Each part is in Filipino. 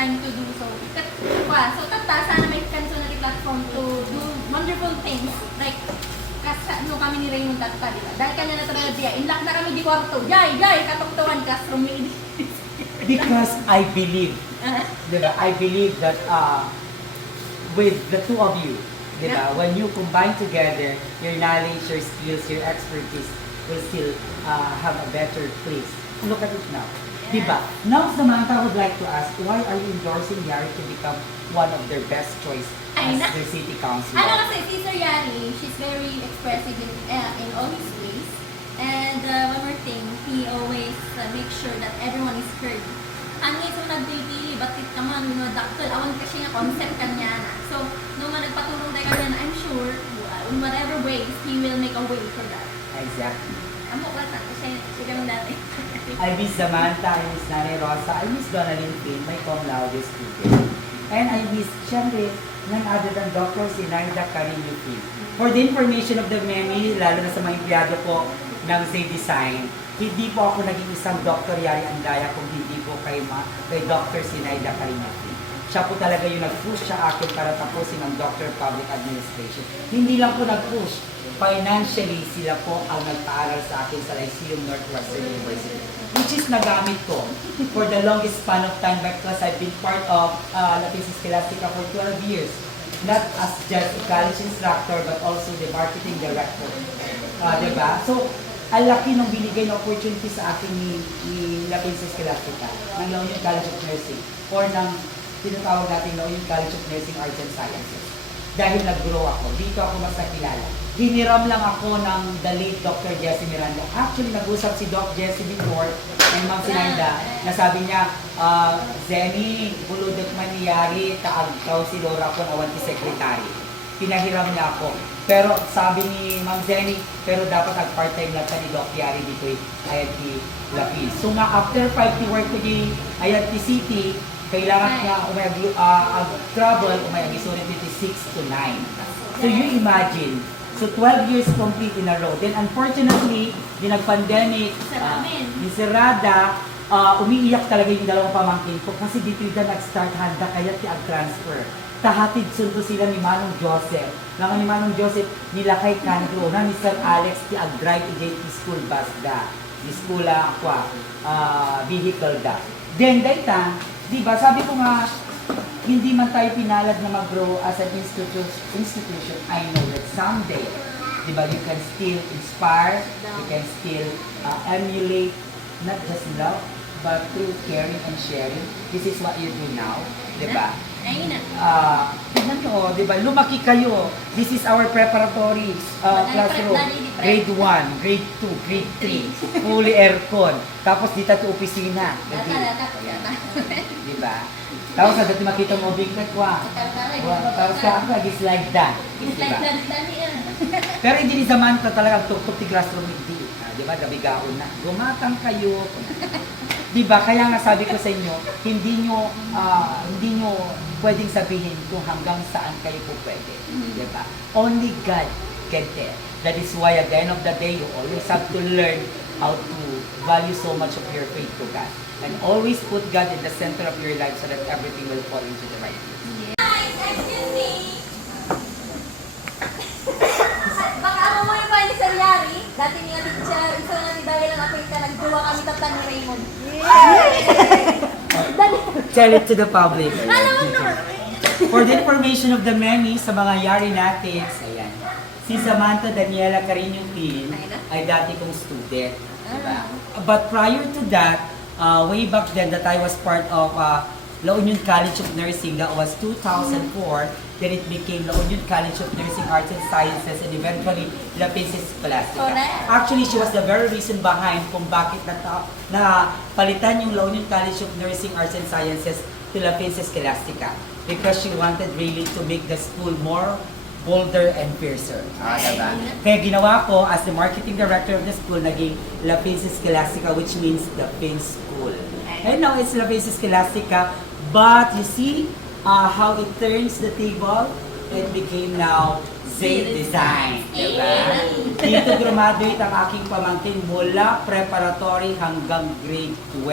time to do so. So tata, sana may kanso na platform to do wonderful things. Like, no kami ni Raymond tata, di ba? Dahil kanya na talaga diya, inlock na kami di kwarto. Jai, katuktuan ka from me. Because I believe, diba? I believe that with the two of you, diba? When you combine together, your knowledge, your skills, your expertise will still have a better place. Look at it now. Diba? Now, Samantha, I would like to ask, why are you endorsing Yari to become one of their best choice as their city councilor? Ano kasi, si Sir Yari, she's very expressive in all his ways. And one more thing, he always makes sure that everyone is heard. Ano yung nagdili, batit ka man, daktal, awan kasi nga concept kanya na. So, nung nagpatulong tayo kanya na, I'm sure, in whatever ways, he will make a way for that. Exactly. Amo ka na, kasi ganun dati. I miss Samantha, I miss Nanay Rosa, I miss Donalyn Pin, my cum laude student. And I miss, syempre, none other than Dr. Zinaida Carino Pin. For the information of the many, lalo na sa mga empleyado po ng Say Design, hindi po ako naging isang Dr. Yari Andaya kung hindi po kay Dr. Zinaida Carino Pin. Siya po talaga yung nag-push sa akin para tapusin ang Doctor of Public Administration. Hindi lang po nag-push, financially sila po ang nagpaaral sa akin sa Lyceum Northwestern University, which is nagamit ko for the longest span of time because I've been part of Lapis Scholastica for 12 years. Not as just a college instructor, but also the marketing director. Diba? So, ang laki ng binigay na opportunity sa akin ni Lapis Scholastica, ng La Union College of Nursing, or ng tinatawag natin La Union College of Nursing Arts and Sciences. Dahil nag-grow ako, dito ako mas nakilala. Hiniram lang ako ng the late Dr. Jessie Miranda. Actually, nag-usap si Doc Jessie before and Ma'am Sinanda na sabi niya, Zeni, buludot man niyari, kaagkaw si Laura ko na wanti secretary. Pinahiram niya ako. Pero sabi ni Ma'am Zeni, pero dapat nag-part-time lang ka ni Doc Yari dito INT Lapis. So nga, after 5 work ko di INT City, kailangan niya travel, umayag isunod 6 to 9. So you imagine, so 12 years complete in a row. Then unfortunately, nag-pandemic, nisirada, umiiyak talaga yung dalawang pamangkin ko kasi dito yung nag-start handa kaya ti-transfer. Tahatid sundo sila ni Manong Joseph. Nga ni Manong Joseph, nilakay kanto na ni Sir Alex ti-drive i-JT school bus da. Di school vehicle da. Then, dayta, diba, sabi ko nga, hindi man tayo pinalad na mag-grow as an institution, I know that someday, diba, you can still inspire, you can still emulate, not just love, but through caring and sharing. This is what you do now, diba? Tignan nyo, diba, lumaki kayo. This is our preparatory classroom. Grade 1, grade 2, grade 3, fully aircon. Tapos dito ito opisina. Diba? Tapos sa dati makita mo bigkat wa. Tapos ka ako nag-slide down. Pero hindi ni Samantha talaga tuktok ti classroom hindi. Diba? Gabigaon na. Gumatang kayo. Diba? Kaya nga sabi ko sa inyo, hindi nyo pwedeng sabihin kung hanggang saan kayo po pwede. Diba? Only God can tell. That is why at the end of the day, you always have to learn how to value so much of your faith to God. And always put God in the center of your life so that everything will fall into the right place. Guys, excuse me! Baka ano mo yung pa ni Sir Yari? Dati niya teacher, isa na ni dahil lang ako yung nagduwa kami tatan ni Raymond. Tell it to the public. Alam mo na! For the information of the many sa mga Yari natives, ayan. Si Samantha Daniela Carino Pin ay dati kong student. Diba? But prior to that, way back then that I was part of La Union College of Nursing, that was 2004, then it became La Union College of Nursing Arts and Sciences and eventually Lapis Scholastica. Correct. Actually, she was the very reason behind kung bakit na palitan yung La Union College of Nursing Arts and Sciences to Lapis Scholastica. Because she wanted really to make the school more bolder and fiercer. Diba? Kaya ginawa ko as the marketing director of the school, naging Lapis Scholastica, which means the Pin School. And now it's Lapis Scholastica, but you see how it turns the table. It became now Safe Design. Diba? Dito graduate ang aking pamangkin mula preparatory hanggang grade 12.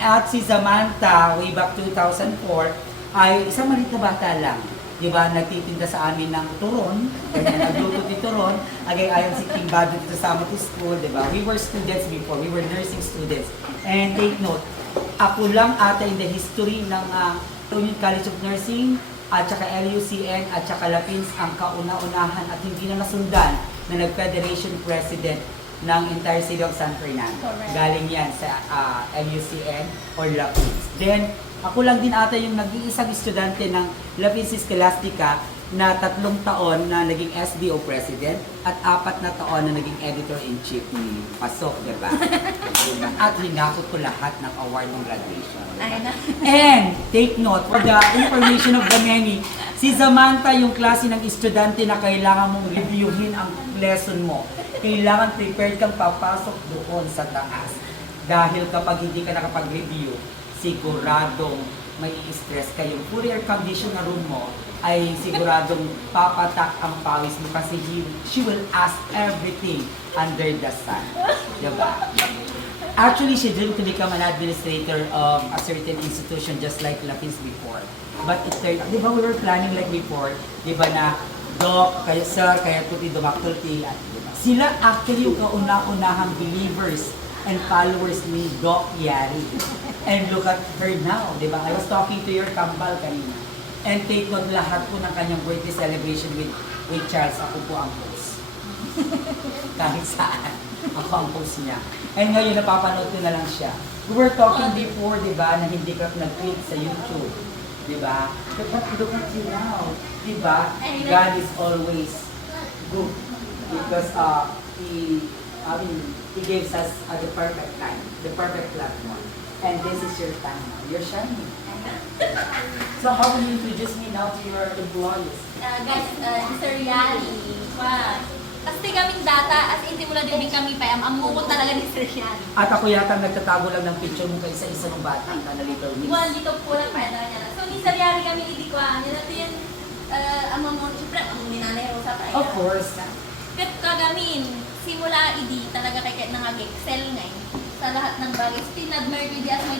At si Samantha, way back 2004, ay isang maliit na bata lang. Diba, nagtitinda sa amin ng turon, ganyan, nagluto ni turon, ayon si King Bado dito sa to school, diba? We were students before, we were nursing students. And take note, ako lang ata in the history ng Union College of Nursing, at saka LUCN, at saka Lapins ang kauna-unahan at hindi na nasundan na nag-Federation President ng entire city of San Fernando. Correct. Galing yan sa LUCN or Lapins. Then, ako lang din ata yung nag-iisang estudyante ng Lapins Scholastica na 3 taon na naging SDO President at 4 na taon na naging Editor-in-Chief ni Pasok, diba? At hinakot ko lahat ng award ng graduation. Ay na. And, take note, for the information of the many, si Samantha yung klase ng estudyante na kailangan mong reviewin ang lesson mo. Kailangan prepared kang papasok doon sa taas. Dahil kapag hindi ka nakapag-review, siguradong may stress ka. Yung full air condition na room mo ay siguradong papatak ang pawis mo kasi she will ask everything under the sun. Diba? Actually, she dreamed to become an administrator of a certain institution just like Lapis before. But it turned, di ba we were planning like before, di ba na Doc, kaya Sir, kaya Tuti, Dumaktulti, at diba? Sila actually yung kauna-unahang believers and followers ni Doc Yari. And look at her now, di ba? I was talking to your kambal kanina. And take note, lahat po ng kanyang birthday celebration with Charles, ako po ang host. Kahit saan, ako ang host niya. And ngayon, napapanood ko na lang siya. We were talking before, di ba, na hindi ka nag-tweet sa YouTube. Di ba? But look at you now. Di ba? God is always good. Because He gives us the perfect time, the perfect platform. And this is your time now. You're shining. So how will you introduce me now to your employees? Guys, Sir Yari. Wow. Kasi kaming data, as in simula din kami pa, amukot talaga ni Sir Yari. At ako yata nagtatago lang ng picture mo kay isa-isa ng bata na little miss. Well, dito po lang pa niya. So, ni Sir Yari kami hindi ko ito yung among siyempre, among ninanay Rosa pa. Of course. Kat kagamin, simula idi talaga kay nangag-excel ngayon sa lahat ng bagay. Pinadmer ko di as may